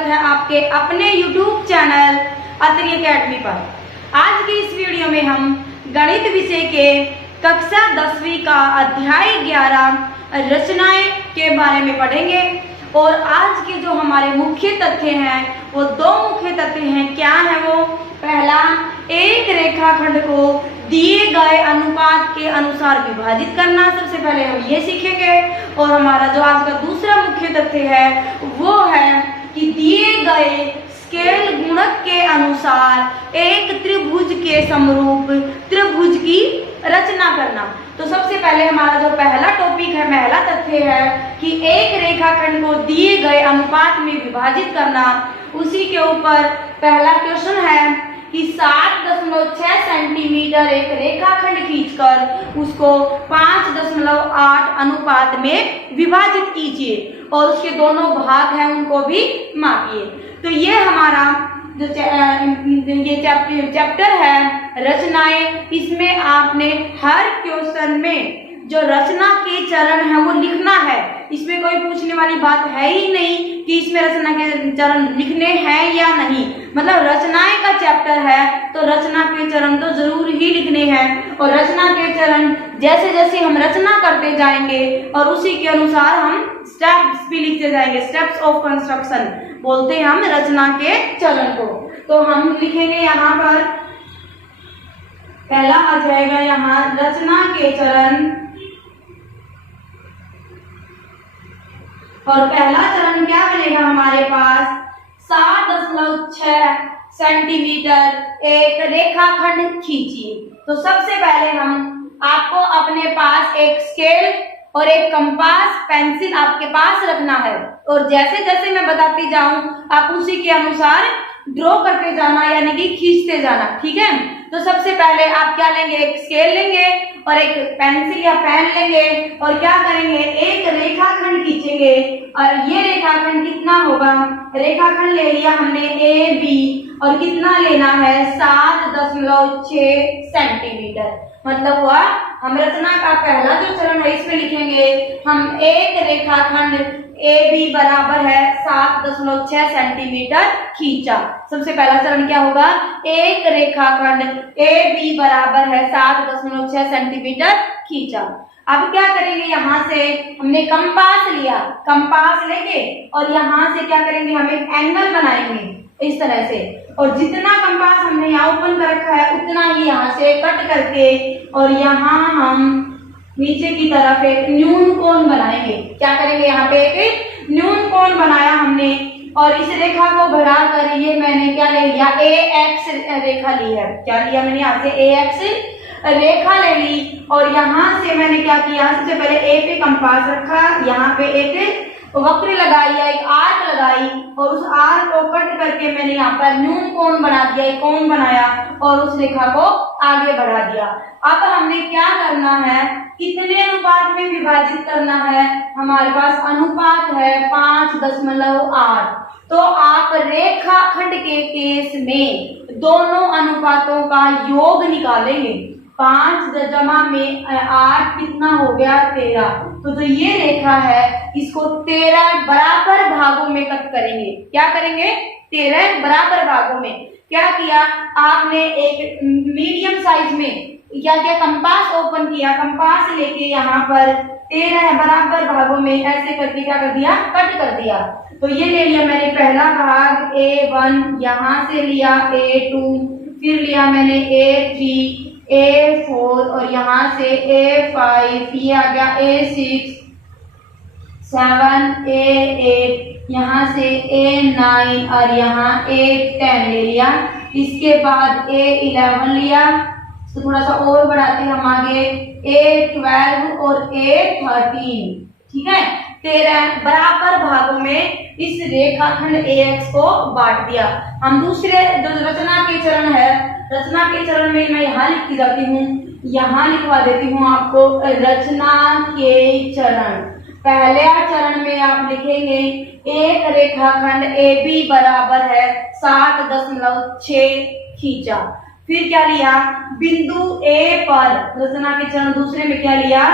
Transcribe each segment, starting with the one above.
स्वागत है आपके अपने YouTube चैनल अत्रि अकेडमी पर। आज की इस वीडियो में हम गणित विषय के कक्षा 10वीं का अध्याय 11 रचनाएं के बारे में पढ़ेंगे। और आज के जो हमारे मुख्य तथ्य हैं वो दो मुख्य तथ्य हैं। क्या है वो? पहला, एक रेखाखंड को दिए गए अनुपात के अनुसार विभाजित करना। सबसे पहले हम ये सीखेंगे। और हमारा जो आज का दूसरा मुख्य तथ्य है वो है कि दिए गए स्केल गुणक के अनुसार एक त्रिभुज के समरूप त्रिभुज की रचना करना। तो सबसे पहले हमारा जो पहला टॉपिक है, पहला तथ्य है कि एक रेखाखंड को दिए गए अनुपात में विभाजित करना। उसी के ऊपर पहला क्वेश्चन है कि 7.6 सेंटीमीटर एक रेखाखंड खींचकर उसको 5.8 अनुपात में विभाजित कीजिए और उसके दोनों भाग हैं उनको भी मापिए। तो ये हमारा जो ये चैप्टर है रचनाएं, इसमें आपने हर क्वेश्चन में जो रचना के चरण है वो लिखना है। इसमें कोई पूछने वाली बात है ही नहीं कि इसमें रचना के चरण लिखने हैं या नहीं। मतलब रचनाएं का चैप्टर है तो रचना के चरण तो जरूर ही लिखने हैं। और रचना के चरण जैसे जैसे हम रचना करते जाएंगे और उसी के अनुसार हम स्टेप्स भी लिखते जाएंगे। स्टेप्स ऑफ कंस्ट्रक्शन बोलते हैं हम रचना के चरण को। तो हम लिखेंगे यहाँ पर, पहला आ जाएगा यहाँ रचना के चरण। और पहला चरण क्या बनेगा हमारे पास? 7.6 सेंटीमीटर एक रेखाखंड खींचिए। तो सबसे पहले हम आपको अपने पास एक स्केल और एक कंपास पेंसिल आपके पास रखना है। और जैसे जैसे मैं बताती जाऊं आप उसी के अनुसार ड्रॉ करते जाना, यानी कि खींचते जाना। ठीक है। तो सबसे पहले आप क्या लेंगे? एक स्केल लेंगे और एक पेंसिल या पेन लेंगे और क्या करेंगे? एक रेखाखंड खींचेंगे। और ये रेखाखंड कितना होगा? रेखाखंड ले लिया हमने ए बी और कितना लेना है? 7.6 सेंटीमीटर। मतलब हुआ हम रचना का पहला जो चरण है इसमें लिखेंगे हम एक रेखाखंड ए बी बराबर है 7.6 सेंटीमीटर खींचा। सबसे पहला चरण क्या होगा? एक रेखाखंड ए बी बराबर है 7.6 सेंटीमीटर खींचा। अब क्या करेंगे? यहाँ से हमने कंपास लिया, कंपास लेंगे और यहाँ से क्या करेंगे? हम एक एंगल बनाएंगे इस तरह से। और जितना कंपास हमने यहाँ ओपन कर रखा है उतना ही यहाँ से कट करके और यहाँ हम नीचे की तरफ एक न्यून कोण बनाएंगे। क्या करेंगे? यहाँ पे एक न्यून कोण बनाया हमने और इस रेखा को बढ़ाकर ये मैंने क्या ले लिया? ए एक्स रेखा ली है। क्या लिया मैंने? यहाँ से ए एक्स रेखा ले ली। और यहाँ से मैंने क्या किया? सबसे पहले ए पे कंपास रखा, यहाँ पे एक वक्र लगाई या एक आर्क लगाई और उस आर्क को कट करके मैंने यहाँ पर न्यून कोण बना दिया, एक कोण बनाया और उस रेखा को आगे बढ़ा दिया। अब हमने क्या करना है? कितने अनुपात में विभाजित करना है? हमारे पास अनुपात है 5.8। तो आप रेखाखंड के केस में दोनों अनुपातों का योग निकालेंगे। 5 जमा में 8 कितना हो गया? 13। तो जो ये रेखा है इसको 13 बराबर भागों में कट करेंगे। क्या करेंगे? 13 बराबर भागों में। क्या किया आपने? एक मीडियम साइज में क्या क्या कंपास ओपन किया, कंपास लेके यहाँ पर 13 बराबर भागों में ऐसे करके क्या कर दिया? कट कर दिया। तो ये ले लिया मैंने पहला भाग A1, यहाँ से लिया A2, फिर लिया मैंने A3, A4 और यहाँ से A5, ये आ गया A6, 7, A8, यहाँ से A9 और यहाँ A10 ले लिया। इसके बाद A11 लिया। तो थोड़ा सा और बढ़ाते हैं हम आगे A12 और A13। ठीक है। 13 बराबर भागों में इस रेखाखंड AX को बांट दिया। हम दूसरे जो रचना के चरण है, रचना के चरण में मैं यहाँ लिखती जाती हूँ, यहाँ लिखवा देती हूँ आपको रचना के चरण। पहले चरण में आप लिखेंगे एक रेखाखंड AB बराबर है 7.6 खींचा। फिर क्या लिया? बिंदु A पर, रचना के चरण दूसरे में क्या लिया?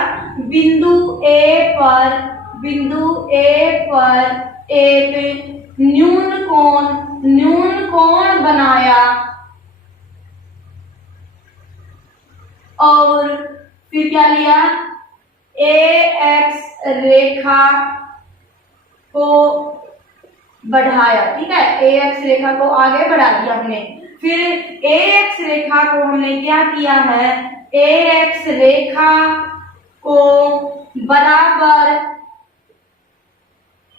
बिंदु A पर एक न्यून कोण बनाया और फिर क्या लिया, AX रेखा को बढ़ाया। ठीक है, AX रेखा को आगे बढ़ा दिया हमने। फिर AX रेखा को हमने क्या किया है, AX रेखा को बराबर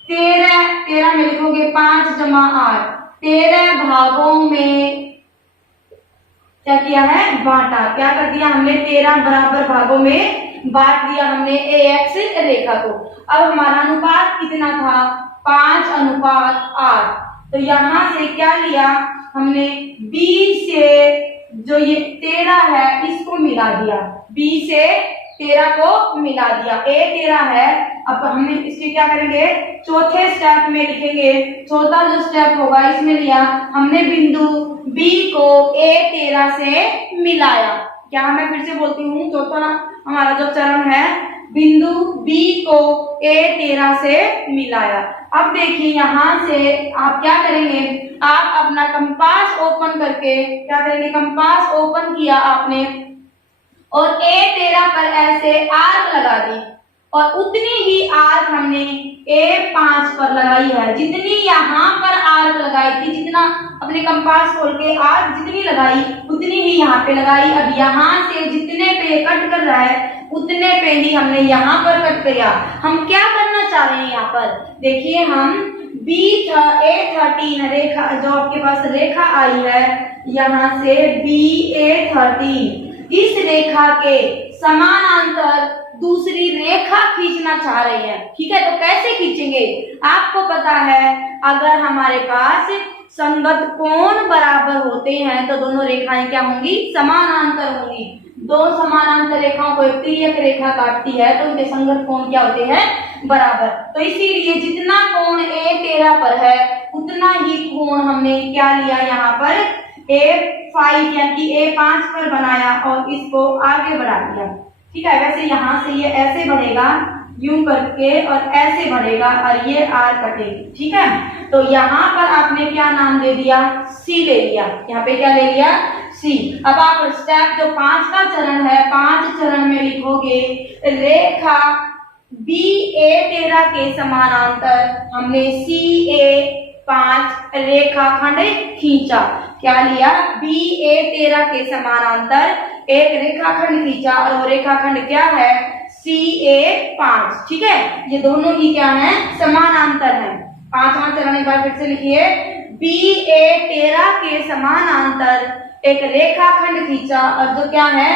13 में लिखोगे 5 जमा 8, 13 भागों में क्या किया है, बांटा। क्या कर दिया हमने, 13 बराबर भागों में बांट दिया हमने AX रेखा को। अब हमारा अनुपात कितना था, 5:8। तो यहां से क्या लिया हमने, B से जो ये 13 है इसको मिला दिया, B से 13 को मिला दिया, A 13 है। अब हमने इसके क्या करेंगे, चौथे स्टेप में लिखेंगे। चौथा जो स्टेप होगा इसमें लिया हमने बिंदु B को A 13 से मिलाया। क्या मैं फिर से बोलती हूँ, चौथा हमारा जो चरण है, बिंदु B को A 13 से मिलाया। अब देखिए यहां से आप क्या करेंगे, आप अपना कंपास ओपन करके क्या करेंगे, कंपास ओपन किया आपने और A 13 पर ऐसे आर्क लगा दी और उतनी ही आर्क हमने A 5 पर लगाई है। जितनी यहाँ पर आर्क लगाई थी, जितना अपने कंपास खोल के आर्क जितनी लगाई उतनी ही यहाँ पे लगाई। अब यहाँ से जितने पे कट कर रहा है उतने पे ही हमने यहाँ पर कट किया। हम क्या करना चाह रहे हैं यहाँ पर, देखिए हम A13 रेखा जो आपके पास रेखा आई है, यहाँ से BA13 इस रेखा के समानांतर दूसरी रेखा खींचना चाह रहे हैं। ठीक है, तो कैसे खींचेंगे, आपको पता है अगर हमारे पास संगत कोण बराबर होते हैं तो दोनों रेखाएं क्या होंगी, समानांतर होंगी। दो समानांतर रेखाओं को एक तिर्यक रेखा काटती है तो उनके संगत कोण क्या होते हैं, बराबर। तो इसीलिए जितना कोण A13 पर है उतना ही कोण हमने क्या लिया, यहाँ पर A5 यानी कि A5 पर बनाया और इसको आगे बढ़ा दिया। ठीक है, वैसे यहाँ से ये ऐसे बढ़ेगा यूं करके और ऐसे बढ़ेगा और ये आर कटेगी। ठीक है, तो यहाँ पर आपने क्या नाम दे दिया, C ले लिया। यहाँ पे क्या ले लिया, C। अब आप स्टेप जो 5 का चरण है, 5 चरण में लिखोगे रेखा BA13 के समानांतर हमने CA5 रेखाखंड खींचा। क्या लिया, BA13 के समानांतर एक रेखाखंड खींचा और वो रेखाखंड क्या है, CA5। ठीक है, ये दोनों ही क्या है, समानांतर है। 5वां चरण एक बार फिर से लिखिए, BA13 के समानांतर एक रेखाखंड खींचा और जो क्या है,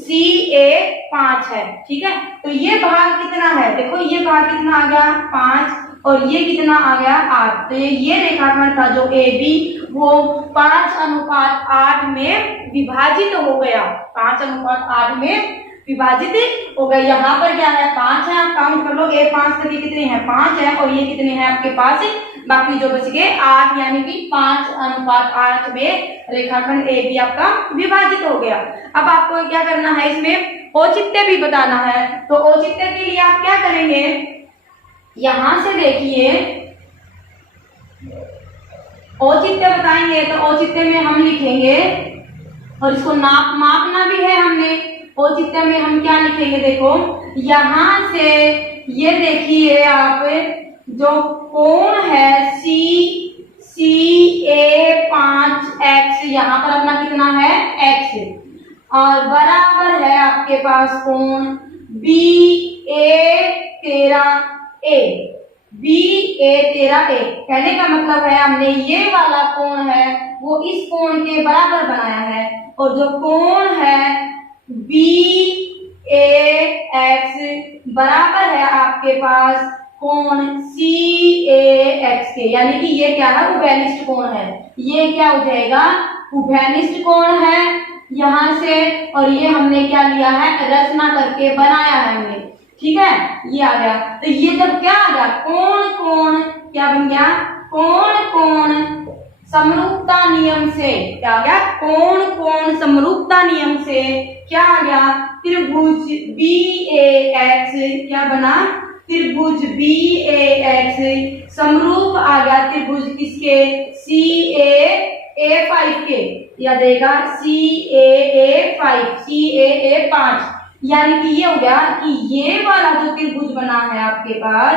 CA5 है। ठीक है, तो ये भाग कितना है, देखो ये भाग कितना आ गया, 5 और ये कितना आ गया, 8। तो ये रेखाखंड था जो AB वो 5:8 में विभाजित हो गया, 5:8 में विभाजित हो गया। यहाँ पर क्या है, 5 है, आप काउंट कर लो, A5 तक ये कितने हैं, 5 है और ये कितने हैं आपके पास, बाकी जो बच गए 8, यानी कि 5:8 में रेखाखंड AB आपका विभाजित हो गया। अब आपको क्या करना है, इसमें औचित्य भी बताना है। तो औचित्य के लिए आप क्या करेंगे, यहां से देखिए औचित्य बताएंगे तो औचित्य में हम लिखेंगे और इसको मापना भी है हमने। औचित्य में हम क्या लिखेंगे, देखो यहां से ये देखिए आप जो कोण है CA5X, यहाँ पर अपना कितना है, X, और बराबर है आपके पास कोण BA13A। कहने का मतलब है हमने ये वाला कोण है वो इस कोण के बराबर बनाया है और जो कोण है BAX बराबर है आपके पास कोण CAX के, यानी कि ये क्या है, उभयनिष्ठ कोण है। ये क्या हो जाएगा, उभयनिष्ठ कोण है यहां से, और ये हमने क्या लिया है, रचना करके बनाया है हमने। ठीक है, ये आ गया। तो ये जब क्या आ गया, कोण क्या बन गया, कोण समरूपता नियम से क्या आ गया, कोण समरूपता नियम से क्या आ गया, त्रिभुज BAX क्या बना, त्रिभुज बी ए एक्स समरूप आ गया त्रिभुज किसके, सी ए 5 के, याद रहेगा सी ए 5, सी ए 5, यानी कि ये हो गया कि ये वाला जो त्रिभुज बना है आपके पास,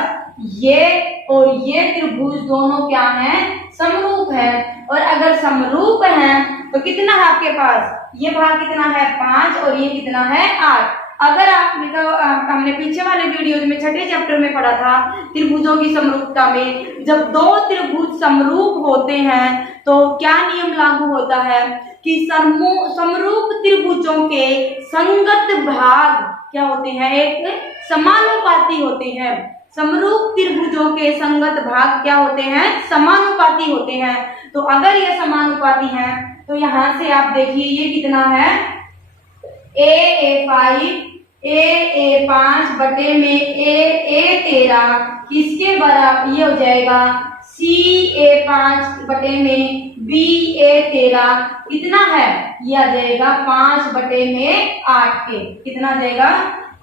ये और ये त्रिभुज दोनों क्या हैं, समरूप है। और अगर समरूप हैं तो कितना है आपके पास, ये भाग कितना है 5 और ये कितना है 8। अगर आपने हमने पीछे वाले वीडियो में छठे चैप्टर में पढ़ा था त्रिभुजों की समरूपता में, जब दो त्रिभुज समरूप होते हैं तो क्या नियम लागू होता है कि समरूप त्रिभुजों के संगत भाग क्या होते हैं, एक समानुपाती होते हैं। समरूप त्रिभुजों के संगत भाग क्या होते हैं, समानुपाती होते हैं। तो अगर ये समानुपाती हैं तो यहाँ से आप देखिए ये कितना है, a5 a5 बटे में a13 किसके बराबर, ये हो जाएगा c5 बटे में b13 कितना है, ये आ जाएगा 5 बटे में 8 के, कितना आ जाएगा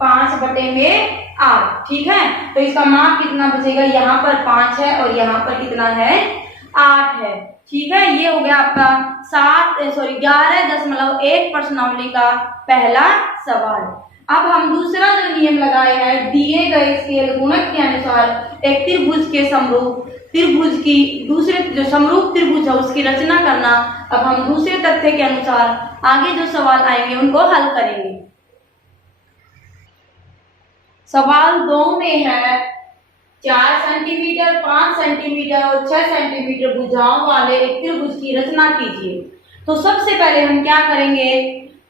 5 बटे में 8। ठीक है, तो इसका माप कितना बचेगा, यहाँ पर 5 है और यहाँ पर कितना है 8 है। ठीक है, ये हो गया आपका 11.1 प्रश्नावली का पहला सवाल। अब हम दूसरा जो नियम लगाए हैं, दिए गए स्केल गुणक के अनुसार एक त्रिभुज के समरूप त्रिभुज की दूसरे जो समरूप त्रिभुज है उसकी रचना करना। अब हम दूसरे तथ्य के अनुसार आगे जो सवाल आएंगे उनको हल करेंगे। सवाल 2 में है 4 सेंटीमीटर, 5 सेंटीमीटर और 6 सेंटीमीटर भुजाओं वाले एक त्रिभुज की रचना कीजिए। तो सबसे पहले हम क्या करेंगे,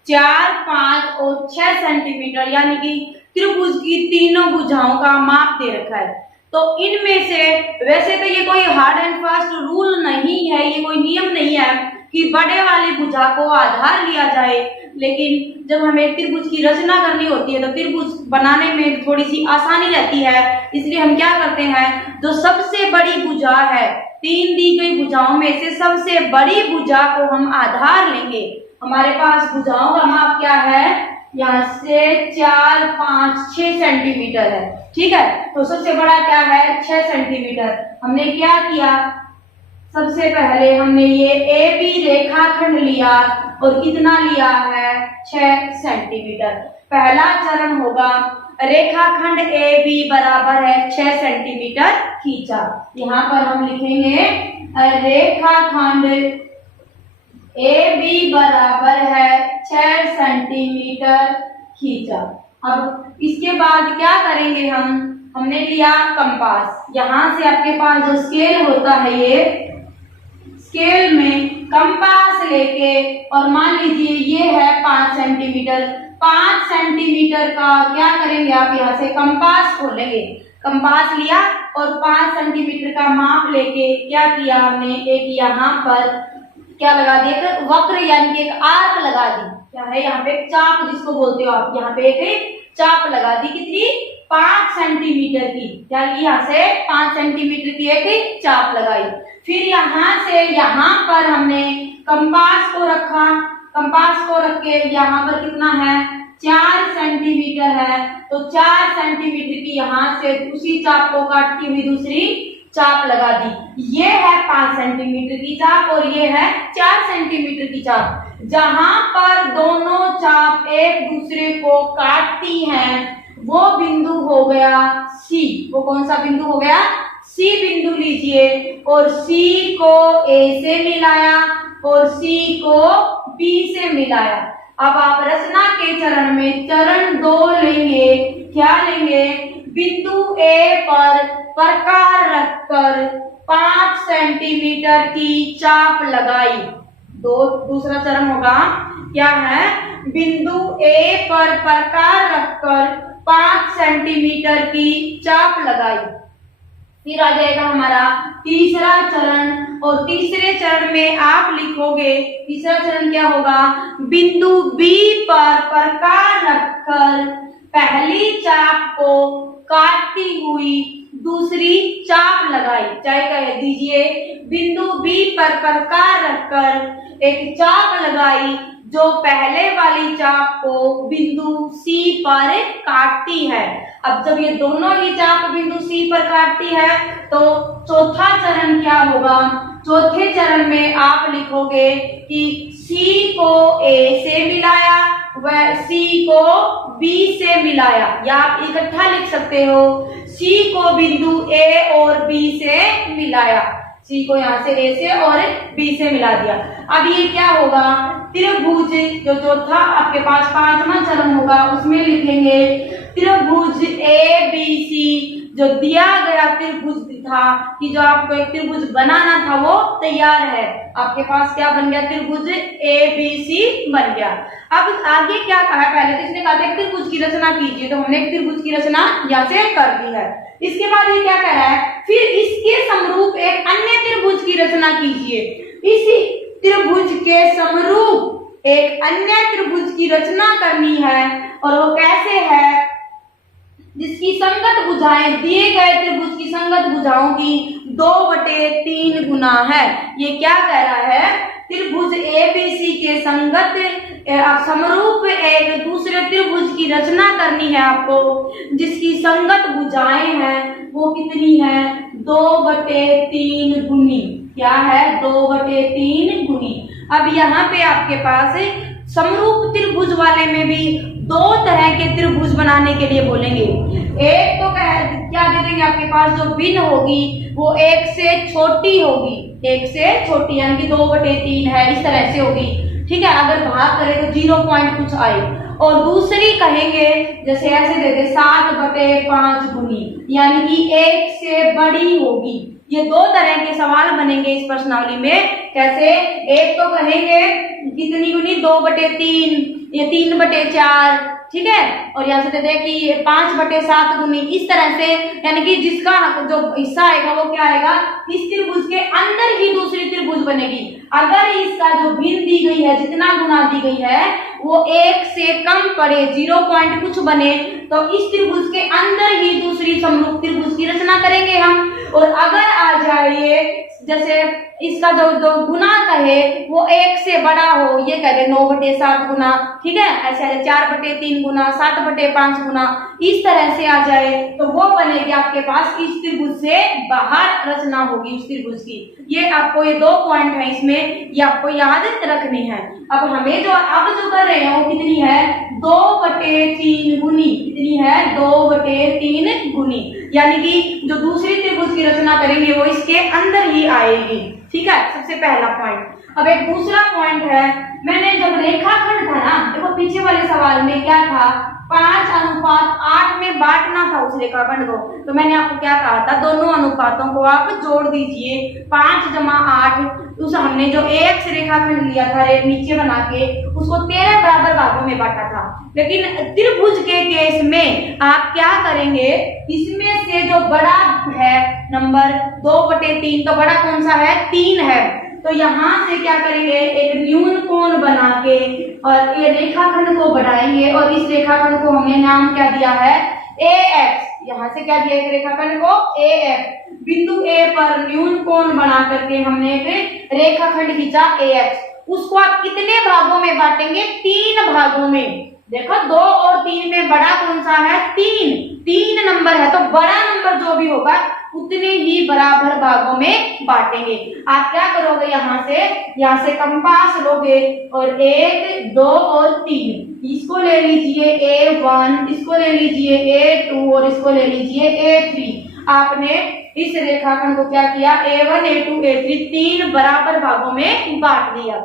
4, 5 और 6 सेंटीमीटर यानी कि त्रिभुज की तीनों भुजाओं का माप दे रखा है। तो इनमें से वैसे तो ये कोई हार्ड एंड फास्ट रूल नहीं है, ये कोई नियम नहीं है कि बड़े वाली भुजा को आधार लिया जाए, लेकिन जब हमें त्रिभुज की रचना करनी होती है तो त्रिभुज बनाने में थोड़ी सी आसानी रहती है, इसलिए हम क्या करते हैं, जो सबसे बड़ी भुजा है 3 दी गई भुजाओं में से सबसे बड़ी भुजा को हम आधार लेंगे। हमारे पास भुजाओं का माप क्या है, यहाँ से 4, 5, 6 सेंटीमीटर है। ठीक है, तो सबसे बड़ा क्या है 6 सेंटीमीटर। हमने क्या किया, सबसे पहले हमने ये ए बी रेखाखंड लिया और कितना लिया है 6 सेंटीमीटर। पहला चरण होगा रेखाखंड ए बी बराबर है 6 सेंटीमीटर खींचा। यहाँ पर हम लिखेंगे रेखाखंड ए बी बराबर है 6 सेंटीमीटर खींचा। अब इसके बाद क्या करेंगे, हमने लिया कंपास। यहाँ से आपके पास जो स्केल होता है, ये स्केल में कंपास लेके और मान लीजिए ये है 5 सेंटीमीटर। 5 सेंटीमीटर का क्या करेंगे आप, यहाँ से कंपास खोलेंगे। कंपास लिया और 5 सेंटीमीटर का माप लेके क्या किया हमने, एक यहाँ पर क्या लगा दिया, वक्र यानी कि एक आर्क लगा दी। क्या है यहाँ पे, चाप जिसको बोलते हो आप, यहाँ पे एक चाप लगा दी कितनी, 5 सेंटीमीटर की। क्या यहाँ से 5 सेंटीमीटर की एक चाप लगाई। फिर यहाँ से यहाँ पर हमने कंपास को रखा, कंपास को रख के यहाँ पर कितना है 4 सेंटीमीटर है, तो 4 सेंटीमीटर की यहाँ से उसी चाप को काटती हुई दूसरी चाप लगा दी। ये है 5 सेंटीमीटर की चाप और ये है 4 सेंटीमीटर की चाप। जहां पर दोनों चाप एक दूसरे को काटती हैं वो बिंदु हो गया सी। वो कौन सा बिंदु हो गया, सी बिंदु लीजिए और सी को ए से मिलाया और सी को बी से मिलाया। अब आप रचना के चरण में चरण 2 लेंगे। क्या लेंगे, बिंदु ए पर प्रकार रखकर 5 सेंटीमीटर की चाप लगाई। दूसरा चरण होगा, क्या है, बिंदु ए पर प्रकार रखकर 5 सेंटीमीटर की चाप लगाई। फिर आ जाएगा हमारा तीसरा चरण और तीसरे चरण में आप लिखोगे, तीसरा चरण क्या होगा, बिंदु बी पर प्रकार रखकर पहली चाप को काटती हुई दूसरी चाप लगाई। चाहे कह दीजिए बिंदु बी बी पर प्रकार रखकर एक चाप लगाई जो पहले वाली चाप को बिंदु सी पर काटती है। अब जब ये दोनों ही चाप बिंदु सी पर काटती है तो चौथा चरण क्या होगा? चौथे चरण में आप लिखोगे कि सी को ए से मिलाया व सी को बी से मिलाया, या आप इकट्ठा लिख सकते हो, सी को बिंदु ए और बी से मिलाया, सी को यहाँ से ए से और बी से मिला दिया। अब ये क्या होगा? त्रिभुज जो चौथा आपके पास पांचवा चरण होगा उसमें लिखेंगे त्रिभुज ए बी सी। जो दिया गया त्रिभुज था कि जो आपको एक त्रिभुज बनाना था वो तैयार है, आपके पास क्या बन गया? त्रिभुज ए बी सी बन गया। अब आगे क्या कहा? पहले तो इसने कहा था त्रिभुज की रचना कीजिए, तो हमने एक त्रिभुज की रचना यहाँ से कर दी है। इसके बाद ये क्या कह रहा है? फिर इसके समरूप एक अन्य त्रिभुज की रचना कीजिए। इसी त्रिभुज के समरूप एक अन्य त्रिभुज की रचना करनी है, और वो कैसे है? जिसकी संगत भुजाएं दिए गए त्रिभुज की संगत भुजाओं की 2/3 गुना है। ये क्या कह रहा है? त्रिभुज एबीसी के संगत समरूप एक दूसरे त्रिभुज की रचना करनी है आपको, जिसकी संगत भुजाएं हैं वो कितनी है? 2/3 गुनी। क्या है? 2/3 गुनी। अब यहाँ पे आपके पास समरूप त्रिभुज वाले में भी दो तरह के त्रिभुज बनाने के लिए बोलेंगे। एक तो क्या दे देंगे आपके पास? जो भिन्न होगी वो एक से छोटी होगी, एक से छोटी, यानी कि 2/3 है, इस तरह से होगी। ठीक है, अगर भाग करें तो 0 पॉइंट कुछ आए। और दूसरी कहेंगे जैसे ऐसे दे दे 7/5 गुनी, यानी कि एक से बड़ी होगी। ये दो तरह के सवाल बनेंगे इस प्रश्नावली में। कैसे? एक तो कहेंगे कितनी गुनी? 2/3, ये 3/4, ठीक है, और यहाँ से दे दे कि 5/7 गुनी, इस तरह से, यानी कि जिसका जो हिस्सा आएगा वो क्या आएगा? इस त्रिभुज के अंदर ही दूसरी त्रिभुज बनेगी। अगर इसका जो भिन्न दी गई है, जितना गुना दी गई है वो एक से कम पड़े, 0 पॉइंट कुछ बने, तो इस त्रिभुज के अंदर ही दूसरी समरूप त्रिभुज की रचना करेंगे हम। और अगर आ जाए जैसे इसका जो गुना कहे वो एक से बड़ा हो, ये कहे 9/7 गुना, ठीक है, ऐसे 4/3 गुना, 7/5 गुना, इस तरह से आ जाए तो वो बनेगी आपके पास इस त्रिभुज से बाहर रचना होगी उस त्रिभुज की। ये आपको ये 2 पॉइंट है इसमें, ये आपको याद रखनी है। अब हमें जो अब जो कर रहे हैं वो कितनी है? 2/3 गुनी। कितनी है? 2/3 गुनी, यानी कि जो दूसरी त्रिभुज की रचना करेंगे वो इसके अंदर ही आएगी। ठीक है, सबसे पहला पॉइंट। अब एक दूसरा पॉइंट है, मैंने जब रेखाखंड था ना, देखो पीछे वाले सवाल में क्या था? 5:8 में बांटना था उस रेखाखंड को, तो मैंने आपको क्या कहा था? दोनों अनुपातों को आप जोड़ दीजिए। 5 + 8, उस हमने जो AX रेखाखंड लिया था नीचे बना के, उसको 13 बराबर भागों में बांटा था। लेकिन त्रिभुज के केस में आप क्या करेंगे? इसमें से जो बड़ा है नंबर 2/3, तो बड़ा कौन सा है? 3 है। तो यहाँ से क्या करेंगे? एक न्यून कोण बना के और ये रेखाखंड को बढ़ाएंगे, और इस रेखाखंड को हमने नाम क्या दिया है? AX। यहाँ से क्या दिया है रेखाखंड को? AX। बिंदु A पर न्यून कोण बना करके हमने एक रेखाखंड खींचा AX। उसको आप कितने भागों में बांटेंगे? 3 भागों में। देखो 2 और 3 में बड़ा कौन सा है? 3 नंबर है, तो बड़ा नंबर जो भी होगा उतने ही बराबर भागों में बांटेंगे। आप क्या करोगे? यहाँ से कंपास लोगे और 1, 2 और 3, इसको ले लीजिए A1, इसको ले लीजिए A2 और इसको ले लीजिए A3। आपने इस रेखाखंड को क्या किया? A1, A2, A3 3 बराबर भागों में बांट दिया।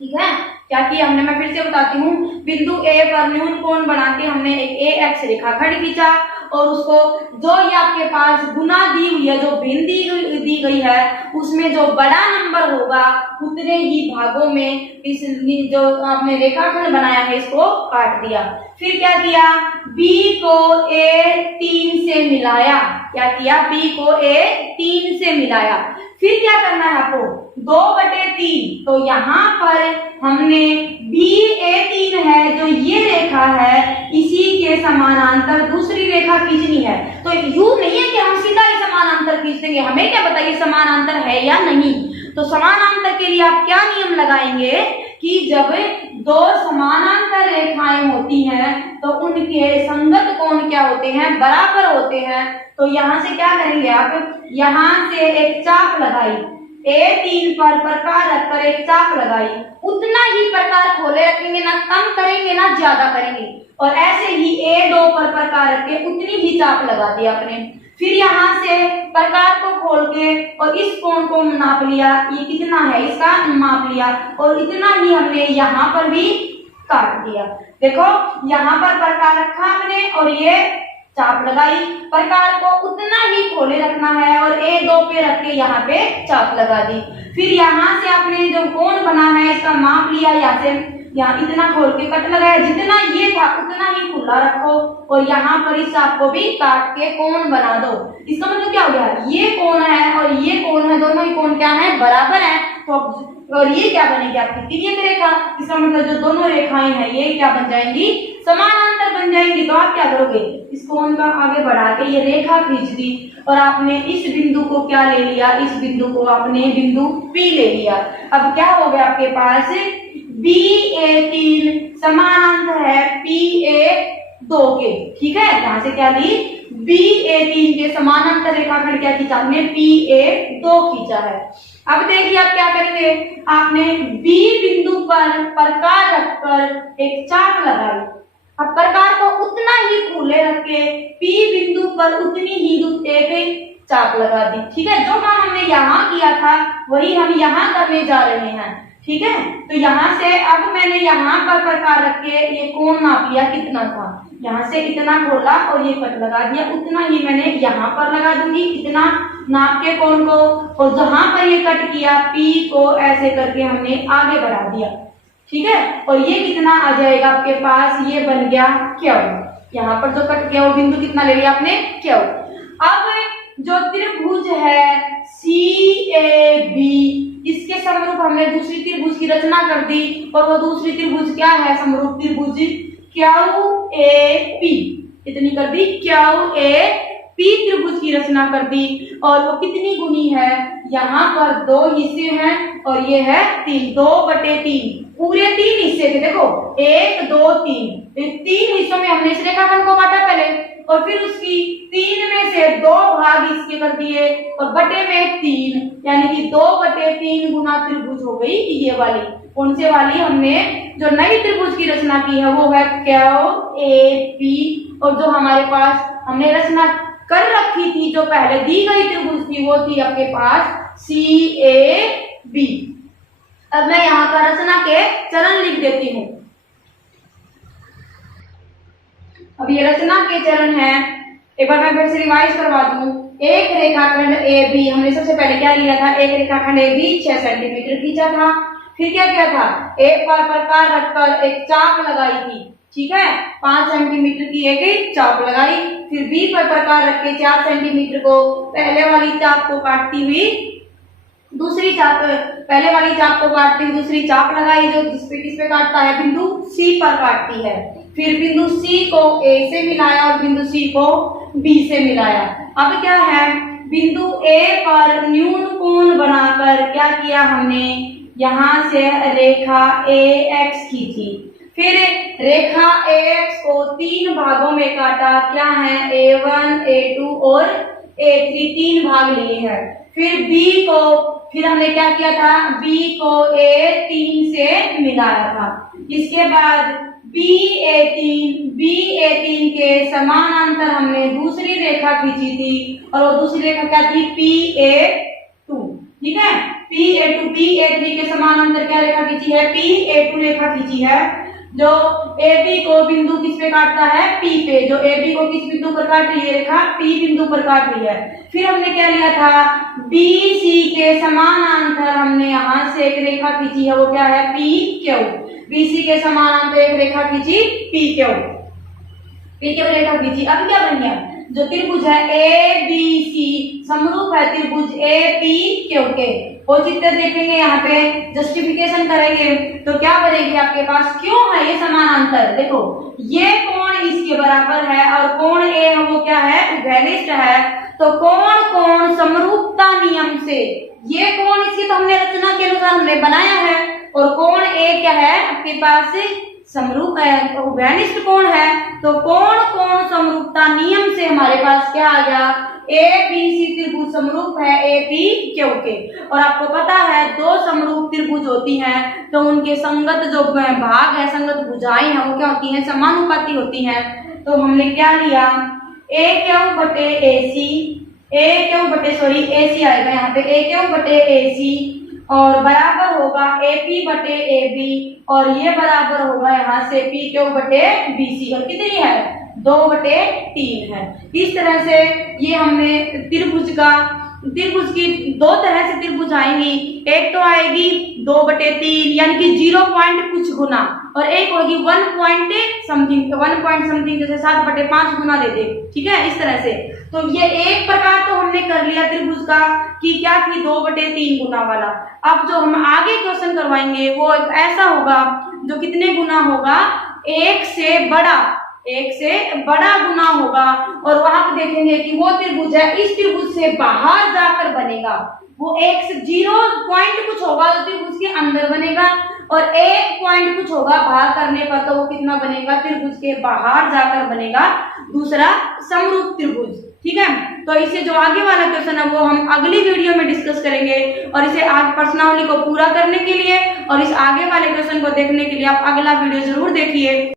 ठीक है, क्या किया हमने? मैं फिर से बताती हूँ। बिंदु A पर न्यून कोण बना के हमने एक AX रेखाखंड खींचा, और उसको जो ये आपके पास गुना दी हुई है, जो भिन्न दी गई है, उसमें जो बड़ा नंबर होगा उतने ही भागों में इस जो आपने रेखाखंड बनाया है इसको काट दिया। फिर क्या किया? B को A3 से मिलाया। क्या किया? B को A3 से मिलाया। फिर क्या करना है आपको? 2/3, तो यहाँ पर हमने BA3 है जो ये रेखा है, इसी के समानांतर दूसरी रेखा खींचनी है। तो यूं नहीं है कि हम सीधा ही समानांतर खींचेंगे, हमें क्या बताइए समानांतर है या नहीं। तो समानांतर के लिए आप क्या नियम लगाएंगे कि जब दो समानांतर रेखाएं होती हैं तो उनके संगत कोण क्या होते हैं, बराबर होते हैं। तो यहाँ से क्या करेंगे आप, यहाँ से एक चाप लगाई, A3 पर प्रकार रखकर एक चाप लगाई, उतना ही प्रकार खोले रखेंगे, ना कम करेंगे ना ज्यादा करेंगे। और ऐसे ही A2 पर प्रकार रख के उतनी ही चाप लगा दी आपने। फिर यहाँ से प्रकार को खोल के और इस कोण को नाप लिया, ये कितना है इसका माप लिया, और इतना ही हमने यहाँ पर भी काट दिया। देखो यहाँ पर प्रकार रखा हमने और ये चाप लगाई, प्रकार को उतना ही खोले रखना है और A2 पे रख के यहाँ पे चाप लगा दी। फिर यहाँ से आपने जो कोण बना है इसका माप लिया, यहाँ से यहाँ इतना खोल के कट लगाया, जितना ये था उतना ही खुला रखो और यहाँ पर इस चाप को भी काट के कोण बना दो। इसका मतलब क्या हो गया, ये कोण है और ये कोण है, दोनों ही कोण क्या है, बराबर है। तो और ये क्या बनेगी आपकी तिर्यक रेखा। इसका मतलब जो दोनों रेखाएं हैं ये क्या बन जाएंगी, समानांतर बन जाएंगी। तो आप क्या करोगे, इस कोण का आगे बढ़ा के ये रेखा खींच दी और आपने इस बिंदु को क्या ले लिया, इस बिंदु को आपने बिंदु P ले लिया। अब क्या हो गया आपके पास, BA3 समानांतर है PA2 के, ठीक है। यहां से क्या ली, BA3 के समानांतर रेखाखंड क्या खींचा हमने, PA2 खींचा है। अब देखिए आप क्या करेंगे, आपने B बिंदु पर प्रकार रखकर एक चाप लगाई। अब प्रकार को उतना ही खुले रख के P बिंदु पर उतनी ही एक चाप लगा दी, ठीक है। जो काम हमने यहाँ किया था वही हम यहाँ करने जा रहे हैं, ठीक है। तो यहाँ से अब मैंने यहाँ पर प्रकार रख के ये कोण नाप लिया, कितना था, यहाँ से इतना खोला और ये कट लगा दिया, उतना ही मैंने यहाँ पर लगा दूंगी, इतना नाप के कोण को, और जहां पर ये कट किया P को ऐसे करके हमने आगे बढ़ा दिया, ठीक है। और ये कितना आ जाएगा आपके पास, ये बन गया क्यू। यहाँ पर जो कट किया वो बिंदु कितना ले लिया आपने, क्यू। अब जो त्रिभुज है CAB, इसके समरूप हमने दूसरी त्रिभुज की रचना कर दी, और वो दूसरी त्रिभुज क्या है, समरूप त्रिभुज QAP, इतनी कर दी, QAP त्रिभुज की रचना कर दी। और वो कितनी गुनी है, यहाँ पर 2 हिस्से हैं और ये है 3, 2/3, पूरे 3 हिस्से थे। देखो 1 2 3, 3 हिस्सों में हमने इस रेखाखंड को बांटा पहले, और फिर उसकी 3 में से 2 भाग इसके कर दिए और बटे में 3, यानी कि 2/3 गुना त्रिभुज हो गई ये वाली। कौन से वाली, हमने जो नई त्रिभुज की रचना की है वो है QAP, और जो हमारे पास हमने रचना कर रखी थी जो पहले दी गई त्रिभुज थी वो थी आपके पास CAB। अब मैं यहाँ पर रचना के चरण लिख देती हूँ। अब ये रचना के चरण है, एक बार मैं फिर से रिवाइज करवा दूं। एक रेखाखंड AB, हमने सबसे पहले क्या लिया था, एक रेखाखंड AB 6 सेंटीमीटर खींचा था। फिर क्या किया था, एक पर प्रकार रखकर एक चाप लगाई थी, ठीक है, 5 सेंटीमीटर की एक चाप लगाई। फिर B पर प्रकार रख के 4 सेंटीमीटर को पहले वाली चाप को काटती हुई दूसरी चाप, पहले वाली चाप को काटती हुई दूसरी चाप लगाई, जो किस पे काटता है, बिंदु C पर काटती है। फिर बिंदु C को A से मिलाया और बिंदु C को B से मिलाया। अब क्या है, बिंदु A पर न्यून कोण बनाकर क्या किया हमने, यहाँ से रेखा AX खींची। फिर रेखा AX को 3 भागों में काटा, क्या है, A1 A2 और A3, 3 भाग लिए हैं। फिर B को, फिर हमने क्या किया था, B को A3 से मिलाया था। इसके बाद BA3 के समानांतर हमने दूसरी रेखा खींची थी, और वो दूसरी रेखा क्या थी, PA2, ठीक है। BA3 के समानांतर क्या रेखा खींची है, PA2 रेखा खींची है, जो AB को बिंदु किस पे काटता है, P पे, जो AB को किस बिंदु पर काट रही है, रेखा P बिंदु पर काट रही है। फिर हमने क्या लिया था, BC के समानांतर हमने यहाँ से एक रेखा खींची है, वो क्या है, PQ। BC के समानांतर एक रेखा खींची, PQ रेखा खींची। अब क्या बन गया, जो त्रिभुज है ABC समरूप है त्रिभुज APQ के। वो चित्र देखेंगे, यहाँ पे जस्टिफिकेशन करेंगे तो क्या बनेगी आपके पास, क्यों है ये समानांतर। देखो ये कोण इसके बराबर है और कोण A है वो क्या है, उभयनिष्ठ है। तो कोण समरूपता नियम से ये कोण इसकी तो हमने रचना के अनुसार हमने बनाया है, और कोण ए क्या है आपके पास समरूप है, उभयनिष्ठ कोण है। तो कोण कोण समरूपता नियम से हमारे पास क्या आ गया, ए बी सी त्रिभुज समरूप है ए पी क्यू के। और आपको पता है दो समरूप त्रिभुज होती हैं तो उनके संगत जो भाग है, संगत भुजाएं हैं, वो क्या होती हैं, समानुपाती होती हैं। तो हमने क्या लिया, ए क्यू बटे ए सी, ए क्यू बटे सॉरी ए सी आएगा यहाँ पे, ए क्यू बटे ए सी और बराबर होगा ए पी बटे ए बी, और ये बराबर होगा यहाँ से पी क्यू बटे बी सी। और कितनी है, 2/3 है। इस तरह से ये हमने त्रिभुज की दो तरह से त्रिभुज आएंगी, एक तो आएगी 2/3 यानी कि 0 पॉइंट कुछ गुना, और एक होगी 1 पॉइंट समथिंग जैसे 7/5 गुना दे दे, ठीक है, इस तरह से। तो ये एक प्रकार तो हमने कर लिया त्रिभुज का कि क्या थी 2/3 गुना वाला। अब जो हम आगे क्वेश्चन करवाएंगे वो ऐसा होगा जो कितने गुना होगा, एक से बड़ा गुना होगा, और वहां पे देखेंगे कि वो त्रिभुज है इस त्रिभुज से बाहर जाकर बनेगा, वो एक से 0 पॉइंट कुछ होगा तो त्रिभुज के अंदर बनेगा, और 1 पॉइंट कुछ होगा बाहर करने पर तो वो कितना बनेगा, त्रिभुज के बाहर जाकर बनेगा दूसरा समरूप त्रिभुज, ठीक है। तो इसे जो आगे वाला क्वेश्चन है वो हम अगली वीडियो में डिस्कस करेंगे, और इसे आज प्रश्नावली को पूरा करने के लिए और इस आगे वाले क्वेश्चन को देखने के लिए आप अगला वीडियो जरूर देखिए।